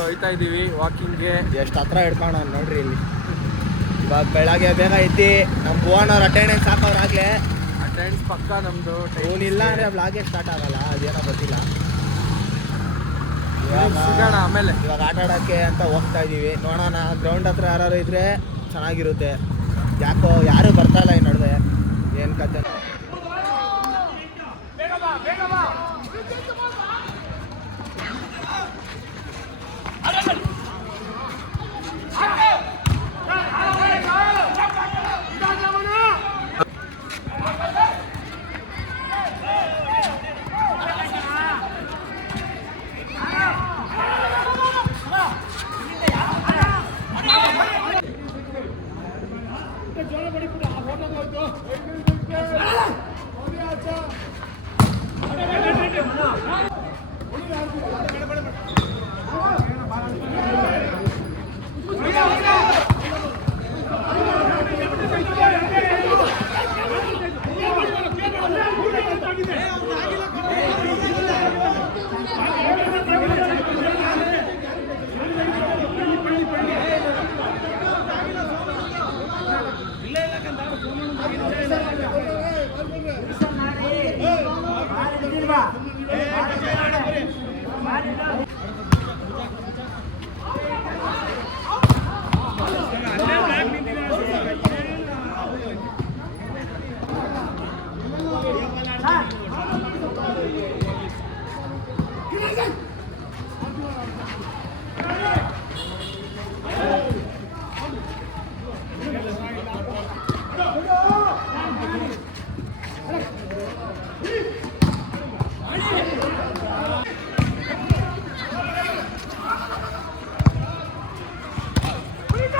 ಹೋಯ್ತಾ ಇದೀವಿ ವಾಕಿಂಗ್ಗೆ. ಎಷ್ಟು ಹತ್ರ ಹಿಡ್ಕೋಣ ನೋಡ್ರಿ ಇಲ್ಲಿ. ಇವಾಗ ಬೆಳಗ್ಗೆ ಬೇಗ ಎತ್ತಿ ನಮ್ಮ ಭುವನವ್ರ ಅಟೆಂಡೆನ್ಸ್ ಹಾಕೋರಾಗ್ಲೇ. ಅಟೆಂಡೆನ್ಸ್ ಪಕ್ಕ ನಮ್ದು ಇಲ್ಲ ಅಂದರೆ ವ್ಲಾಗೇ ಸ್ಟಾರ್ಟ್ ಆಗಲ್ಲ, ಅದೇನೋ ಗೊತ್ತಿಲ್ಲ. ಸಿಗೋಣ ಆಮೇಲೆ. ಇವಾಗ ಆಟ ಆಡೋಕ್ಕೆ ಅಂತ ಹೋಗ್ತಾ ಇದೀವಿ. ನೋಡೋಣ ಗ್ರೌಂಡ್ ಹತ್ರ ಯಾರು ಇದ್ರೆ ಚೆನ್ನಾಗಿರುತ್ತೆ. ಯಾಕೋ ಯಾರು ಬರ್ತಾಯಿಲ್ಲ ಈ ನಡುವೆ, ಏನು ಕತೆ.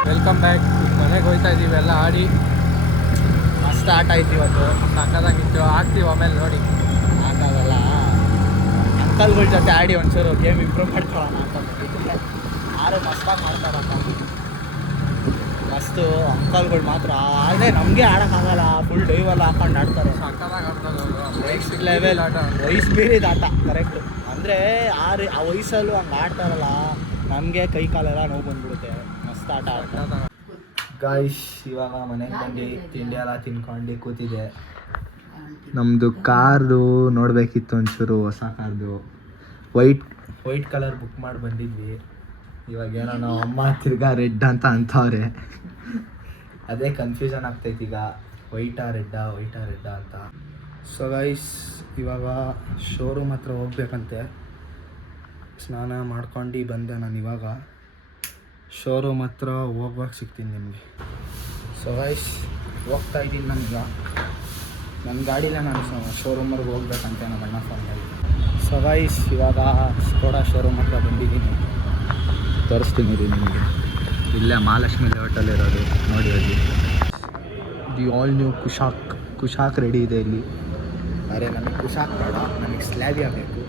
Welcome back. ಮನೆಗೆ ಹೋಯ್ತಾ ಇದ್ದೀವಿ, ಎಲ್ಲ ಆಡಿ ಮಸ್ತ್ ಆಟ ಐತಿ ಇವತ್ತು. ಸಾಕಾಗಿತ್ತು. ಆಗ್ತೀವಿ ಆಮೇಲೆ ನೋಡಿ. ಆಟಾಗಲ್ಲ, ಅಂಕಲ್ಗಳ ಜೊತೆ ಆಡಿ ಒಂಚೂರು ಗೇಮ್ ಇಂಪ್ರೂವ್ ಮಾಡ್ಕೊಳ್ಳೋಣ ಅಂತ ಬಂದಿದ್ದೆ. ಯಾರು ಮಸ್ತಾಗಿ ಮಾಡ್ತಾರಪ್ಪ, ಮಸ್ತು ಅಂಕಲ್ಗಳು ಮಾತ್ರ. ಆದರೆ ನಮಗೆ ಆಡೋಕ್ಕಾಗಲ್ಲ, ಫುಲ್ ಡೈವೆಲ್ಲ ಹಾಕೊಂಡು ಆಡ್ತಾರೆ. ಸಾಕಾಗಿ ಆಡ್ತಾರೆ ನೆಕ್ಸ್ಟ್ ಲೆವೆಲ್ ಆಟ, ವಯಸ್ಸು ಮೀರಿದ ಆಟ. ಕರೆಕ್ಟು. ಅಂದರೆ ಆ ವಯಸ್ಸಲ್ಲೂ ಹಂಗೆ ಆಡ್ತಾರಲ್ಲ, ನಮಗೆ ಕೈ ಕಾಲೆಲ್ಲ ನೋವು ಬಂದ್ಬಿಡುತ್ತೆ. ಮಸ್ತ್ ಆಟ ಆಡ್ತಾರೆ. ಗಾಯ್ಸ್, ಇವಾಗ ಮನೆಗೆ ಬಂದು ತಿಂಡಿ ಎಲ್ಲ ತಿನ್ಕೊಂಡು ಕೂತಿದ್ದೆ. ನಮ್ಮದು ಕಾರ್ದು ನೋಡಬೇಕಿತ್ತು ಒಂಚೂರು, ಹೊಸ ಕಾರ್ದು. ವೈಟ್ ಕಲರ್ ಬುಕ್ ಮಾಡಿ ಬಂದಿದ್ವಿ. ಇವಾಗ ಏನೋ ನಾವು ಅಮ್ಮ ತಿರ್ಗಾ ರೆಡ್ ಅಂತ ಅಂತವ್ರೆ. ಅದೇ ಕನ್ಫ್ಯೂಷನ್ ಆಗ್ತೈತಿ ಈಗ, ವೈಟಾ ರೆಡ್ಡಾ ಅಂತ. ಸೊ ಗೈಸ್, ಇವಾಗ ಶೋರೂಮ್ ಹತ್ರ ಹೋಗ್ಬೇಕಂತೆ. ಸ್ನಾನ ಮಾಡ್ಕೊಂಡು ಬಂದೆ ನಾನು. ಇವಾಗ ಶೋರೂಮ್ ಹತ್ರ ಹೋಗ್ಬೇಕು, ಸಿಗ್ತೀನಿ ನಿಮಗೆ. ಸೊ ಗೈಸ್, ಹೋಗ್ತಾ ಇದ್ದೀನಿ ನನಗೆ. ನನ್ನ ಗಾಡಿಲೇ ನಾನು ಶೋರೂಮ್ವರೆಗೆ ಹೋಗ್ಬೇಕಂತೆ ನಮ್ಮ ಅಣ್ಣ ಫೋನ್ ಮಾಡಿ. ಸೊ ಗೈಸ್, ಇವಾಗ ಸ್ಕೋಡಾ ಶೋರೂಮ್ ಹತ್ರ ಬಂದಿದ್ದೀನಿ. ತೋರಿಸ್ತೀನಿ ರೀ ನಿಮಗೆ. ಇಲ್ಲೇ ಮಹಾಲಕ್ಷ್ಮಿ ಲೇಔಟಲ್ಲಿ ಇರೋದು ನೋಡಿ. ಅಲ್ಲಿ the all new Kushaq ready ಇದೆ ಇಲ್ಲಿ. ಅರೆ ನನಗೆ ಕುಶಾಕ್ ಬೇಡ, ನನಗೆ ಸ್ಲ್ಯಾವಿಯಾ ಬೇಕು.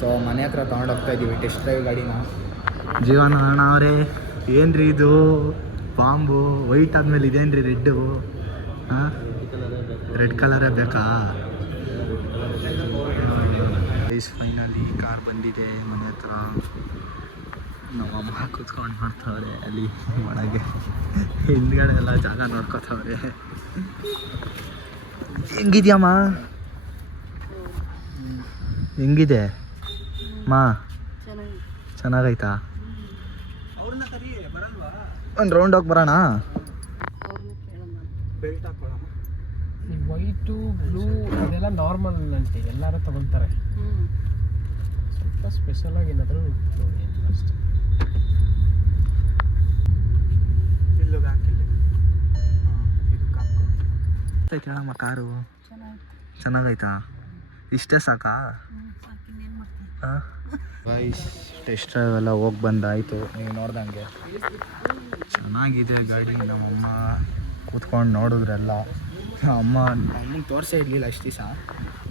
ಸೊ ಮನೆ ಹತ್ರ ತೊಗೊಂಡೋಗ್ತಾ ಇದ್ದೀವಿ ಟೆಸ್ಟ್ ಡ್ರೈವ್ ಗಾಡಿನ. ಜೀವನ ಅಣ್ಣ ಅವರೇ, ಏನು ರೀ ಇದು ಬಾಂಬು ವೈಟ್ ಆದಮೇಲೆ ಇದೇನು ರೀ ರೆಡ್ಡು? ಹಾಂ, ರೆಡ್ ಕಲರೇ ಬೇಕಾ? ಫೈನಲಿ ಕಾರ್ ಬಂದಿದೆ ಮನೆ ಹತ್ರ. ನಮ್ಮಮ್ಮ ಕೂತ್ಕೊಂಡು ಮಾಡ್ತಾವ್ರೆ ಅಲ್ಲಿ ಒಳಗೆ. ಹಿಂದ್ಗಡೆ ಎಲ್ಲ ಜಾಗ ನೋಡ್ಕೋತಾವ್ರೆ. ಹೆಂಗಿದ್ಯಮ್ಮ? ಹೆಂಗಿದೆ ಮಾ? ಚೆನ್ನಾಗೈತಾ? ಒಂದು ರೌಂಡ್ ಹೋಗಿ ಬರೋಣ. ವೈಟು ಬ್ಲೂ ಅದೆಲ್ಲ ನಾರ್ಮಲ್ ಅಂತೆ, ಎಲ್ಲರೂ ತಗೊಳ್ತಾರೆ. ಸ್ವಲ್ಪ ಸ್ಪೆಷಲ್ ಆಗಿ ಏನಾದರೂ ಅಷ್ಟೇ. ಇಲ್ಲೂ ಬ್ಯಾಂಕ್ ಇಲ್ಲಿ ಇದು ಹೇಳಮ್ಮ. ಕಾರು ಚೆನ್ನಾಗೈತಾ? ಇಷ್ಟೇ ಸಾಕಾ? ಟೆಸ್ಟ್ ಡ್ರೈವ್ ಎಲ್ಲ ಹೋಗಿ ಬಂದಾಯಿತು. ನೀವು ನೋಡ್ದಂಗೆ ಚೆನ್ನಾಗಿದೆ ಗಾಡಿ. ನಮ್ಮಮ್ಮ ಕೂತ್ಕೊಂಡು ನೋಡಿದ್ರೆಲ್ಲ. ಅಮ್ಮಂಗೆ ತೋರಿಸೇ ಇರಲಿಲ್ಲ ಅಷ್ಟು ದಿವಸ,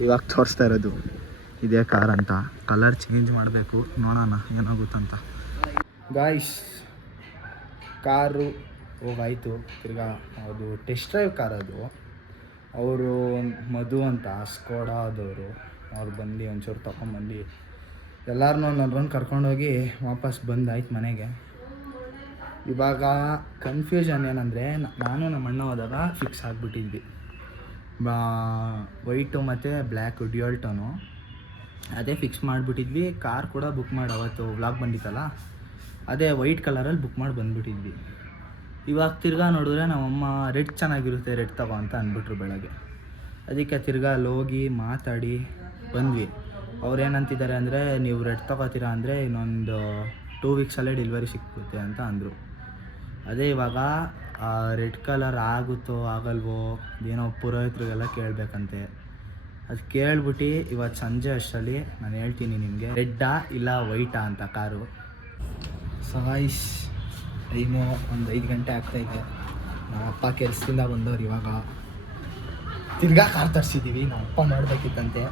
ಇವಾಗ ತೋರಿಸ್ತಾ ಇರೋದು ಇದೇ ಕಾರ್ ಅಂತ. ಕಲರ್ ಚೇಂಜ್ ಮಾಡಬೇಕು, ನೋಡೋಣ ಏನಾಗುತ್ತಂತ. Guys, car ಹೋಗಾಯಿತು. ತಿರ್ಗಾ ಅದು ಟೆಸ್ಟ್ ಡ್ರೈವ್ ಕಾರ್ ಅದು. ಅವರು ಮಧು ಅಂತ ಸ್ಕೋಡಾದವರು, ಅವ್ರು ಬಂದು ಒಂಚೂರು ತೊಗೊಂಬಂದು ಎಲ್ಲರನ್ನೂ ಒಂದೊಂದು ರೌಂಡ್ ಕರ್ಕೊಂಡೋಗಿ ವಾಪಸ್ ಬಂದಾಯ್ತು ಮನೆಗೆ. ಇವಾಗ ಕನ್ಫ್ಯೂಷನ್ ಏನಂದರೆ, ನಾನು ನಮ್ಮ ಅಣ್ಣ ಹೋದಾಗ ಫಿಕ್ಸ್ ಆಗಿಬಿಟ್ಟಿದ್ವಿ, ವೈಟು ಮತ್ತು ಬ್ಲ್ಯಾಕು ಡ್ಯುಯಲ್ ಟೋನು ಅದೇ ಫಿಕ್ಸ್ ಮಾಡಿಬಿಟ್ಟಿದ್ವಿ. ಕಾರ್ ಕೂಡ ಬುಕ್ ಮಾಡಿ ಅವತ್ತು ವ್ಲಾಗ್ ಬಂದಿತ್ತಲ್ಲ, ಅದೇ ವೈಟ್ ಕಲರಲ್ಲಿ ಬುಕ್ ಮಾಡಿ ಬಂದುಬಿಟ್ಟಿದ್ವಿ. ಇವಾಗ ತಿರ್ಗಾ ನೋಡಿದ್ರೆ ನಮ್ಮಮ್ಮ ರೆಡ್ ಚೆನ್ನಾಗಿರುತ್ತೆ, ರೆಡ್ ತಗೋ ಅಂತ ಅಂದ್ಬಿಟ್ರು ಬೆಳಗ್ಗೆ. ಅದಕ್ಕೆ ತಿರ್ಗಾ ಅಲ್ಲಿ ಹೋಗಿ ಮಾತಾಡಿ ಬಂದ್ವಿ. ಅವ್ರು ಏನಂತಿದ್ದಾರೆ ಅಂದರೆ, ನೀವು ರೆಡ್ ತಗೋತೀರಾ ಅಂದರೆ ಇನ್ನೊಂದು 2 ವೀಕ್ಸಲ್ಲೇ ಡೆಲಿವರಿ ಸಿಕ್ಗುತ್ತೆ ಅಂತ ಅಂದರು. ಅದೇ ಇವಾಗ ರೆಡ್ ಕಲರ್ ಆಗುತ್ತೋ ಆಗಲ್ವೋ ಏನೋ ಪುರೋಹಿತರಿಗೆಲ್ಲ ಕೇಳಬೇಕಂತೆ. ಅದು ಕೇಳ್ಬಿಟ್ಟು ಇವತ್ತು ಸಂಜೆ ಅಷ್ಟರಲ್ಲಿ ನಾನು ಹೇಳ್ತೀನಿ ನಿಮಗೆ, ರೆಡ್ಡಾ ಇಲ್ಲ ವೈಟಾ ಅಂತ ಕಾರು. ಸವಾಯಿಸ್ ಟೈಮು ಒಂದು 5 ಗಂಟೆ ಆಗ್ತಾಯಿದೆ. ನಮ್ಮ ಅಪ್ಪ ಕೆಲಸದಿಂದ ಬಂದವ್ರು. ಇವಾಗ ತಿರ್ಗಾ ಕಾರ್ ತರಿಸಿದ್ದೀವಿ, ನಮ್ಮ ಅಪ್ಪ ಮಾಡಬೇಕಿತ್ತಂತೆ.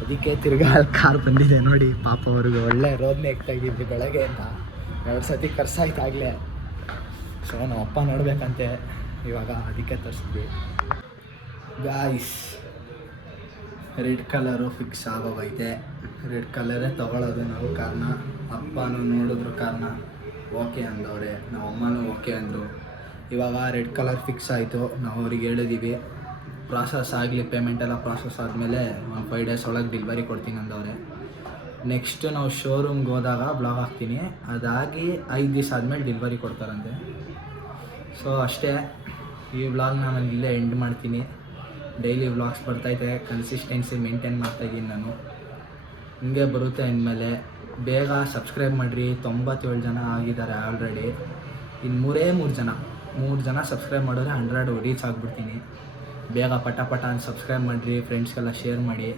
ಅದಕ್ಕೆ ತಿರ್ಗಾ ಅಲ್ಲಿ ಕಾರ್ ಬಂದಿದೆ ನೋಡಿ. ಪಾಪ ಅವ್ರಿಗೆ ಒಳ್ಳೆ ರೋದನೆ ಇಕ್ತಾಗಿದ್ವಿ ಬೆಳಗ್ಗೆಯಿಂದ, 2 ಸತಿ ಖರ್ಚಾಯ್ತಾಗಲೇ. ಸೊ ನಮ್ಮ ಅಪ್ಪ ನೋಡ್ಬೇಕಂತೆ ಇವಾಗ, ಅದಕ್ಕೆ ತರಿಸಿದ್ವಿ. ಗಾಯ್ಸ್ ರೆಡ್ ಕಲರು ಫಿಕ್ಸ್ ಆಗೋಗೈತೆ. ರೆಡ್ ಕಲರೇ ತೊಗೊಳೋದು ನಾವು ಕಾರ್ನ. ಅಪ್ಪನೂ ನೋಡಿದ್ರು ಕಾರ್ನ, ಓಕೆ ಅಂದವ್ರೆ, ನಮ್ಮ ಅಮ್ಮನೂ ಓಕೆ ಅಂದರು. ಇವಾಗ ರೆಡ್ ಕಲರ್ ಫಿಕ್ಸ್ ಆಯಿತು. ನಾವು ಅವ್ರಿಗೆ ಹೇಳಿದ್ದೀವಿ ಪ್ರಾಸೆಸ್ ಆಗಲಿ, ಪೇಮೆಂಟೆಲ್ಲ ಪ್ರಾಸೆಸ್ ಆದಮೇಲೆ ಒಂದು 5 ಡೇಸ್ ಒಳಗೆ ಡೆಲಿವರಿ ಕೊಡ್ತೀನಿ ಅಂದವ್ರೆ. ನೆಕ್ಸ್ಟು ನಾವು ಶೋರೂಮ್ಗೆ ಹೋದಾಗ ಬ್ಲಾಗ್ ಹಾಕ್ತೀನಿ, ಅದಾಗಿ 5 ದಿವಸ ಆದಮೇಲೆ ಡೆಲಿವರಿ ಕೊಡ್ತಾರಂತೆ. ಸೊ ಅಷ್ಟೇ, ಈ ವ್ಲಾಗ್ನ ನಾನು ಇಲ್ಲೇ ಎಂಡ್ ಮಾಡ್ತೀನಿ. ಡೈಲಿ ವ್ಲಾಗ್ಸ್ ಬರ್ತಾಯಿದೆ, ಕನ್ಸಿಸ್ಟೆನ್ಸಿ ಮೇಂಟೈನ್ ಮಾಡ್ತಾಯಿದ್ದೀನಿ ನಾನು. ಹಿಂಗೆ ಬರುತ್ತೆ ಇನ್ಮೇಲೆ. ಬೇಗ ಸಬ್ಸ್ಕ್ರೈಬ್ ಮಾಡಿರಿ. 97 ಜನ ಆಗಿದ್ದಾರೆ ಆಲ್ರೆಡಿ. ಇನ್ನು 3 ಜನ ಸಬ್ಸ್ಕ್ರೈಬ್ ಮಾಡಿದ್ರೆ 100 ರೀಚ್ ಆಗಿಬಿಡ್ತೀನಿ. ಬೇಗ ಪಟ ಅಂತ ಸಬ್ಸ್ಕ್ರೈಬ್ ಮಾಡಿರಿ, ಫ್ರೆಂಡ್ಸ್ಗೆಲ್ಲ ಶೇರ್ ಮಾಡಿ.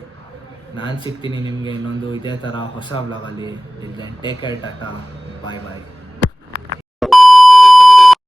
ನಾನು ಸಿಗ್ತೀನಿ ನಿಮಗೆ ಇನ್ನೊಂದು ಇದೇ ಥರ ಹೊಸ ವ್ಲಾಗಲ್ಲಿ. ಟೇಕ್ ಕೇರ್, ಟಾಟಾ, ಬಾಯ್ ಬಾಯ್.